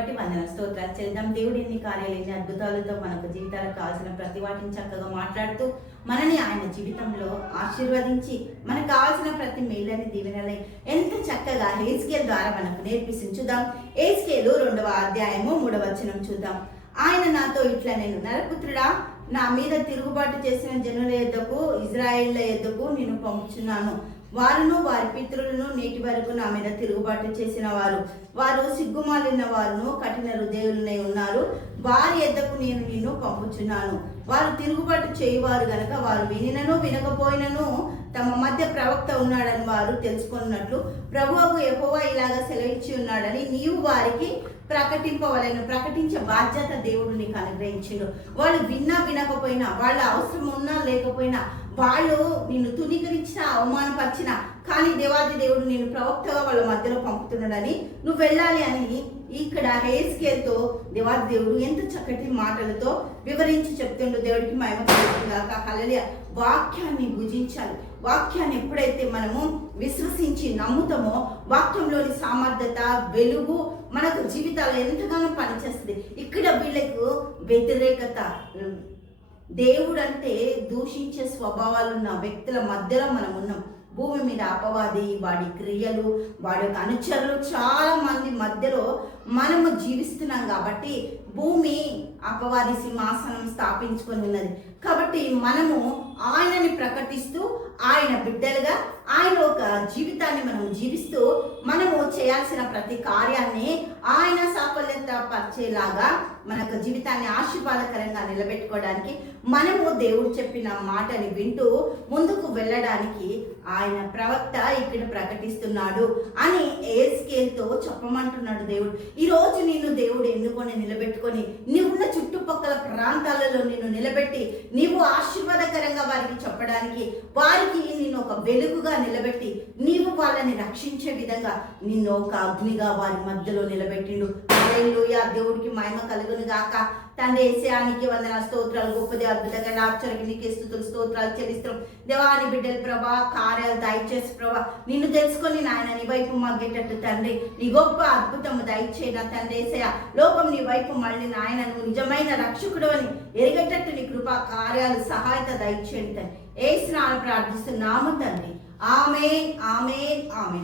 బట్టి వందన స్తోత్రాలు చేద్దాం. దేవుడు ఎన్ని కార్యాలు అద్భుతాలతో మనకు జీవితాలకు కావాల్సిన ప్రతి వాటిని చక్కగా మాట్లాడుతూ మనని ఆయన జీవితంలో ఆశీర్వదించి మనకు కావాల్సిన ప్రతి మేలని దీవెనలై ఎంత చక్కగా హేస్కేల్ ద్వారా మనకు నేర్పిస్తుంది చూద్దాం. హేస్కేలు రెండవ అధ్యాయము మూడవ వచనం చూద్దాం. ఆయన నాతో ఇట్లా నేను నరపుత్రుడా నా మీద తిరుగుబాటు చేసిన జనుల ఎద్దకు ఇజ్రాయిల్ ఎద్దకు నేను పంపుచున్నాను. వారును వారి పితృలను నేటి వరకు నా మీద తిరుగుబాటు చేసిన వారు. వారు సిగ్గుమాలిన వారును కఠిన హృదయులనై ఉన్నారు. వారి ఎద్దకు నేను నిన్ను పంపుచున్నాను. వారు తిరుగుబాటు చేయువారు గనక వారు వినినను వినకపోయినను తమ మధ్య ప్రవక్త ఉన్నాడని వారు తెలుసుకున్నట్లు ప్రభువు యెహోవా ఇలాగ సెలవిచ్చి ఉన్నాడని నీవు వారికి ప్రకటింపవలను ప్రకటించే బాధ్యత దేవుడు నీకు అనుగ్రహించిండు వాళ్ళు విన్నా వినకపోయినా వాళ్ళ అవసరం ఉన్నా లేకపోయినా వాళ్ళు నిన్ను తునీకరించిన అవమానపరిచిన కానీ దేవాది దేవుడు నేను ప్రవక్తగా వాళ్ళ మధ్యలో పంపుతున్నాడని నువ్వు వెళ్ళాలి అని ఇక్కడ హేస్కేల్తో దేవాది దేవుడు ఎంత చక్కటి మాటలతో వివరించి చెప్తుండో దేవుడికి మహిమ కలుగుతుందాక వాక్యాన్ని భుజించాలి. వాక్యాన్ని ఎప్పుడైతే మనము విశ్వసించి నమ్ముతామో వాక్యంలోని సామర్థ్యత వెలుగు మనకు జీవితాలు ఎంతగానో పనిచేస్తుంది. ఇక్కడ వీళ్ళకు వ్యతిరేకత దేవుడు అంటే దూషించే స్వభావాలు ఉన్న వ్యక్తుల మధ్యలో మనం ఉన్నాం. భూమి మీద అపవాది వాడి క్రియలు వాడి యొక్క అనుచరులు చాలా మంది మధ్యలో మనము జీవిస్తున్నాం కాబట్టి భూమి అపవాది సింహాసనం స్థాపించుకొని ఉన్నది. కాబట్టి మనము ఆయనని ప్రకటిస్తూ ఆయన బిడ్డలుగా ఆయన ఒక జీవితాన్ని మనం జీవిస్తూ మనము చేయాల్సిన ప్రతి కార్యాన్ని ఆయన సాఫల్యత పరిచేలాగా మన జీవితాన్ని ఆశీర్వాదకరంగా నిలబెట్టుకోవడానికి మనము దేవుడు చెప్పిన మాటని వింటూ ముందుకు వెళ్ళడానికి ఆయన ప్రవక్త ఇక్కడ ప్రకటిస్తున్నాడు అని ఏ స్కేల్తో చెప్పమంటున్నాడు దేవుడు. ఈ రోజు నిన్ను దేవుడు ఎన్నుకొని నిలబెట్టుకొని నీవున్న చుట్టుపక్కల ప్రాంతాలలో నిన్ను నిలబెట్టి నీవు ఆశీర్వాదకరంగా వారికి చెప్పడానికి వారికి నిన్ను ఒక వెలుగుగా నిలబెట్టి నీవు వాళ్ళని రక్షించే విధంగా నిన్ను ఒక అగ్నిగా వారి మధ్యలో నిలబెట్టి నిలబెట్టిండు అదేలుయా దేవుడికి మహిమ కలుగును గాక. తండ్రి ఏసయానికి వందన స్తోత్రాలు. గొప్పది అద్భుతంగా ఆశ్చర్యకి నీకు స్థుతులు స్తోత్రాలు చెల్లిస్తాం దేవాని బిడ్డల ప్రభా కార్యాలు దయచేసి ప్రభా నిన్ను తెలుసుకొని నాయన నీ వైపు మగ్గేటట్టు తండ్రి. నీ గొప్ప అద్భుతము దయచేయన తండ్రి ఏసయ లోకం నీ వైపు మళ్ళీ నాయన నువ్వు నిజమైన రక్షకుడు అని ఎరిగేటట్టు నీ కృపా కార్యాలు సహాయత దయచేయండి తండ్రి. ఏ స్నానం ప్రార్థిస్తున్నాము తండ్రి. ఆమె ఆమె ఆమె